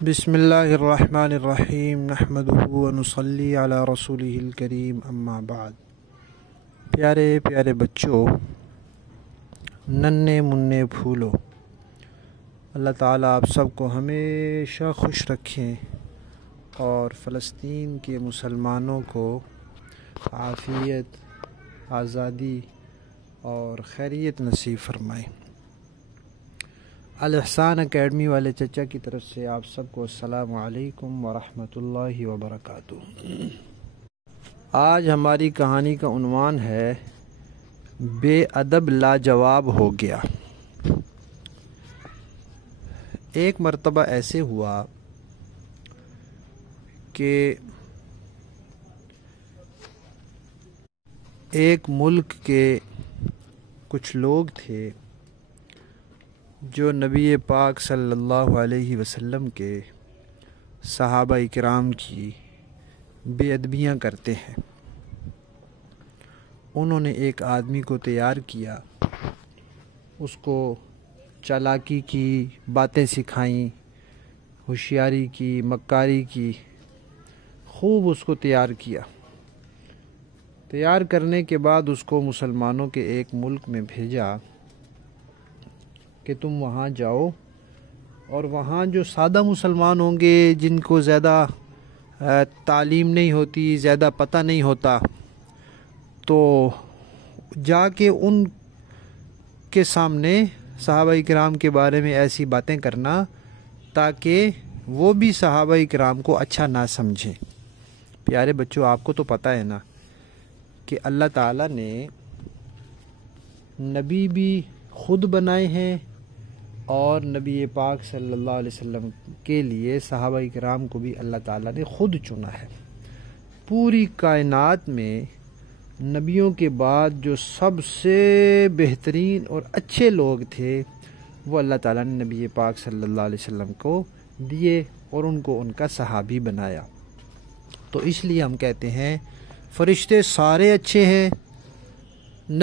بسم اللہ الرحمن الرحیم نحمدہ و نصلی علی رسولہ الکریم اما بعد۔ پیارے پیارے بچوں، ننھے منھے پھولو، اللہ تعالیٰ آپ سب کو ہمیشہ خوش رکھیں اور فلسطین کے مسلمانوں کو عافیت، آزادی اور خیریت نصیب فرمائیں۔ الاحسان اکیڈمی والے چچا کی طرف سے آپ سب کو السلام علیکم ورحمۃ اللہ وبرکاتہ۔ آج ہماری کہانی کا عنوان ہے بے ادب لاجواب ہو گیا۔ ایک مرتبہ ایسے ہوا کہ ایک ملک کے کچھ لوگ تھے جو نبی پاک صلی اللہ علیہ وسلم کے صحابہ کرام کی بے ادبیاں کرتے ہیں۔ انہوں نے ایک آدمی کو تیار کیا، اس کو چالاکی کی باتیں سکھائیں، ہوشیاری کی، مکاری کی، خوب اس کو تیار کیا۔ تیار کرنے کے بعد اس کو مسلمانوں کے ایک ملک میں بھیجا کہ تم وہاں جاؤ اور وہاں جو سادہ مسلمان ہوں گے، جن کو زیادہ تعلیم نہیں ہوتی، زیادہ پتہ نہیں ہوتا، تو جا کے ان کے سامنے صحابہ کرام کے بارے میں ایسی باتیں کرنا تاکہ وہ بھی صحابہ کرام کو اچھا نہ سمجھیں۔ پیارے بچوں، آپ کو تو پتہ ہے نا کہ اللہ تعالیٰ نے نبی بھی خود بنائے ہیں اور نبی پاک صلی اللہ علیہ وسلم کے لیے صحابہ کرام کو بھی اللہ تعالیٰ نے خود چنا ہے۔ پوری کائنات میں نبیوں کے بعد جو سب سے بہترین اور اچھے لوگ تھے وہ اللہ تعالیٰ نے نبی پاک صلی اللہ علیہ وسلم کو دیے اور ان کو ان کا صحابی بنایا۔ تو اس لیے ہم کہتے ہیں فرشتے سارے اچھے ہیں،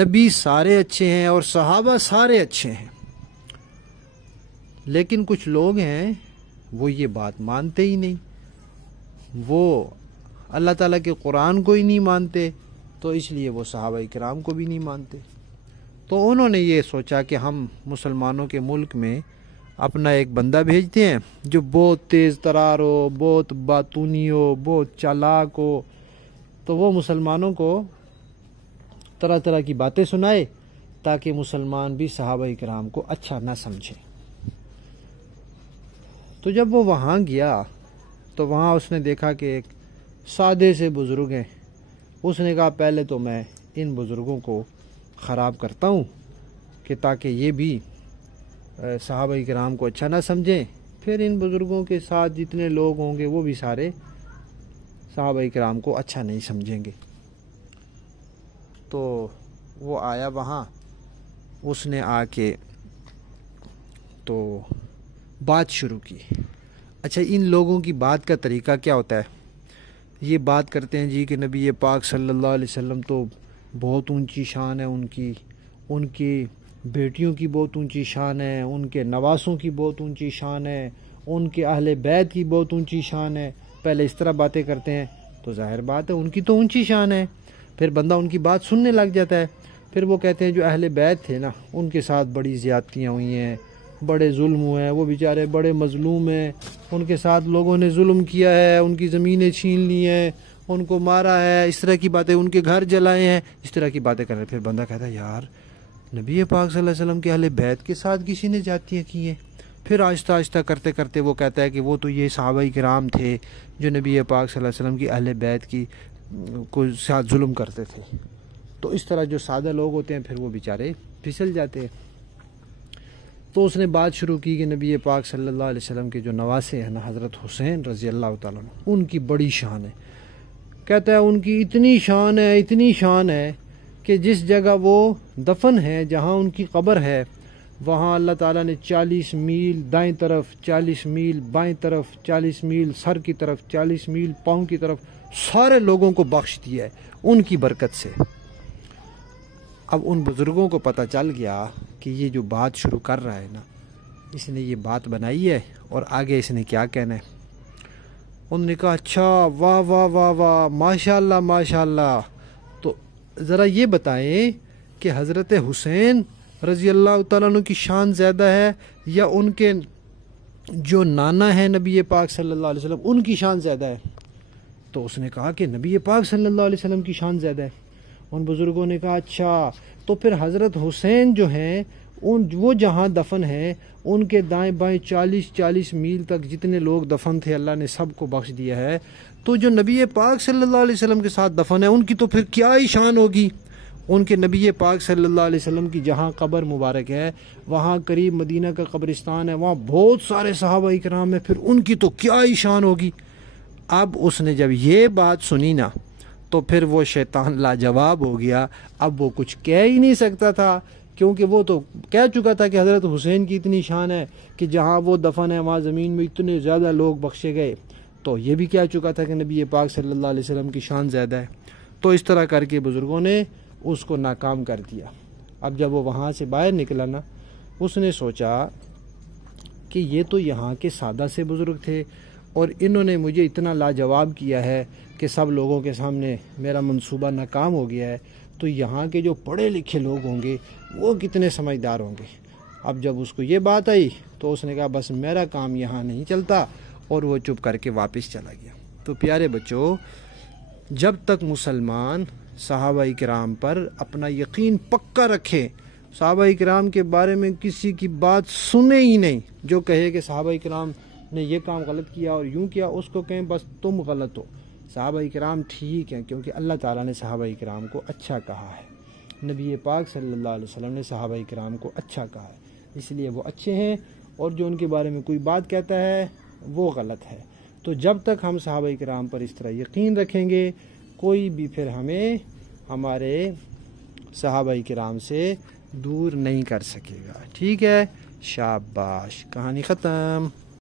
نبی سارے اچھے ہیں اور صحابہ سارے اچھے ہیں، لیکن کچھ لوگ ہیں وہ یہ بات مانتے ہی نہیں، وہ اللہ تعالیٰ کے قرآن کو ہی نہیں مانتے، تو اس لیے وہ صحابہ کرام کو بھی نہیں مانتے۔ تو انہوں نے یہ سوچا کہ ہم مسلمانوں کے ملک میں اپنا ایک بندہ بھیجتے ہیں جو بہت تیز ترار ہو، بہت باتونی ہو، بہت چالاک ہو، تو وہ مسلمانوں کو طرح طرح کی باتیں سنائے تاکہ مسلمان بھی صحابہ کرام کو اچھا نہ سمجھیں۔ تو جب وہ وہاں گیا تو وہاں اس نے دیکھا کہ ایک سادے سے بزرگ ہیں۔ اس نے کہا پہلے تو میں ان بزرگوں کو خراب کرتا ہوں کہ تاکہ یہ بھی صحابہ کرام کو اچھا نہ سمجھیں، پھر ان بزرگوں کے ساتھ جتنے لوگ ہوں گے وہ بھی سارے صحابہ کرام کو اچھا نہیں سمجھیں گے۔ تو وہ آیا وہاں، اس نے آ کے تو بات شروع کی۔ اچھا، ان لوگوں کی بات کا طریقہ کیا ہوتا ہے؟ یہ بات کرتے ہیں جی کہ نبی پاک صلی اللہ علیہ وسلم تو بہت اونچی شان ہے ان کی بیٹیوں کی بہت اونچی شان ہے، ان کے نواسوں کی بہت اونچی شان ہے، ان کے اہل بیت کی بہت اونچی شان ہے۔ پہلے اس طرح باتیں کرتے ہیں تو ظاہر بات ہے ان کی تو اونچی شان ہے، پھر بندہ ان کی بات سننے لگ جاتا ہے۔ پھر وہ کہتے ہیں جو اہل بیت تھے نا، ان کے ساتھ بڑی زیادتیاں ہوئی ہیں، بڑے ظلم ہوئے ہیں، وہ بیچارے بڑے مظلوم ہیں، ان کے ساتھ لوگوں نے ظلم کیا ہے، ان کی زمینیں چھین لی ہیں، ان کو مارا ہے، اس طرح کی باتیں، ان کے گھر جلائے ہیں، اس طرح کی باتیں کر رہے ہیں۔ پھر بندہ کہتا ہے یار نبی پاک صلی اللہ علیہ وسلم کے اہل بیت کے ساتھ کسی نے زیادتیاں کی ہیں۔ پھر آہستہ آہستہ کرتے کرتے وہ کہتا ہے کہ وہ تو یہ صحابہ کرام تھے جو نبی پاک صلی اللہ علیہ وسلم کی اہل بیت کی کو ساتھ ظلم کرتے تھے۔ تو اس طرح جو سادہ لوگ ہوتے ہیں پھر وہ بیچارے پھسل جاتے ہیں۔ تو اس نے بات شروع کی کہ نبی پاک صلی اللہ علیہ وسلم کے جو نواسے ہیں نا، حضرت حسین رضی اللہ تعالیٰ عنہ، ان کی بڑی شان ہے۔ کہتا ہے ان کی اتنی شان ہے کہ جس جگہ وہ دفن ہے، جہاں ان کی قبر ہے، وہاں اللہ تعالیٰ نے 40 میل دائیں طرف، 40 میل بائیں طرف، 40 میل سر کی طرف، 40 میل پاؤں کی طرف سارے لوگوں کو بخش دیا ہے ان کی برکت سے۔ اب ان بزرگوں کو پتہ چل گیا کہ یہ جو بات شروع کر رہا ہے نا، اس نے یہ بات بنائی ہے اور آگے اس نے کیا کہنا ہے۔ انہوں نے کہا اچھا واہ واہ واہ واہ ماشاء اللہ ماشاء اللہ، تو ذرا یہ بتائیں کہ حضرت حسین رضی اللہ تعالیٰ عنہ کی شان زیادہ ہے یا ان کے جو نانا ہیں نبی پاک صلی اللہ علیہ وسلم ان کی شان زیادہ ہے؟ تو اس نے کہا کہ نبی پاک صلی اللہ علیہ وسلم کی شان زیادہ ہے۔ ان بزرگوں نے کہا اچھا تو پھر حضرت حسین جو ہیں وہ جہاں دفن ہیں ان کے دائیں بائیں 40 میل تک جتنے لوگ دفن تھے اللہ نے سب کو بخش دیا ہے، تو جو نبی پاک صلی اللہ علیہ وسلم کے ساتھ دفن ہے ان کی تو پھر کیا ہی شان ہوگی۔ ان کے نبی پاک صلی اللہ علیہ وسلم کی جہاں قبر مبارک ہے وہاں قریب مدینہ کا قبرستان ہے، وہاں بہت سارے صحابہ کرام ہیں، پھر ان کی تو کیا ہی شان ہوگی۔ اب اس نے جب یہ بات سنی نا تو پھر وہ شیطان لاجواب ہو گیا، اب وہ کچھ کہہ ہی نہیں سکتا تھا، کیونکہ وہ تو کہہ چکا تھا کہ حضرت حسین کی اتنی شان ہے کہ جہاں وہ دفن ہے وہاں زمین میں اتنے زیادہ لوگ بخشے گئے، تو یہ بھی کہہ چکا تھا کہ نبی پاک صلی اللہ علیہ وسلم کی شان زیادہ ہے۔ تو اس طرح کر کے بزرگوں نے اس کو ناکام کر دیا۔ اب جب وہ وہاں سے باہر نکلا نا اس نے سوچا کہ یہ تو یہاں کے سادہ سے بزرگ تھے اور انہوں نے مجھے اتنا لاجواب کیا ہے کہ سب لوگوں کے سامنے میرا منصوبہ ناکام ہو گیا ہے، تو یہاں کے جو پڑھے لکھے لوگ ہوں گے وہ کتنے سمجھدار ہوں گے۔ اب جب اس کو یہ بات آئی تو اس نے کہا بس میرا کام یہاں نہیں چلتا، اور وہ چپ کر کے واپس چلا گیا۔ تو پیارے بچوں، جب تک مسلمان صحابہ کرام پر اپنا یقین پکا رکھے، صحابہ کرام کے بارے میں کسی کی بات سنے ہی نہیں، جو کہے کہ صحابہ کرام نے یہ کام غلط کیا اور یوں کیا، اس کو کہیں بس تم غلط ہو، صحابہ کرام ٹھیک ہیں، کیونکہ اللہ تعالیٰ نے صحابہ کرام کو اچھا کہا ہے، نبی پاک صلی اللہ علیہ وسلم نے صحابہ کرام کو اچھا کہا ہے، اس لیے وہ اچھے ہیں، اور جو ان کے بارے میں کوئی بات کہتا ہے وہ غلط ہے۔ تو جب تک ہم صحابہ کرام پر اس طرح یقین رکھیں گے، کوئی بھی پھر ہمیں ہمارے صحابہ کرام سے دور نہیں کر سکے گا۔ ٹھیک ہے، شاباش، کہانی ختم۔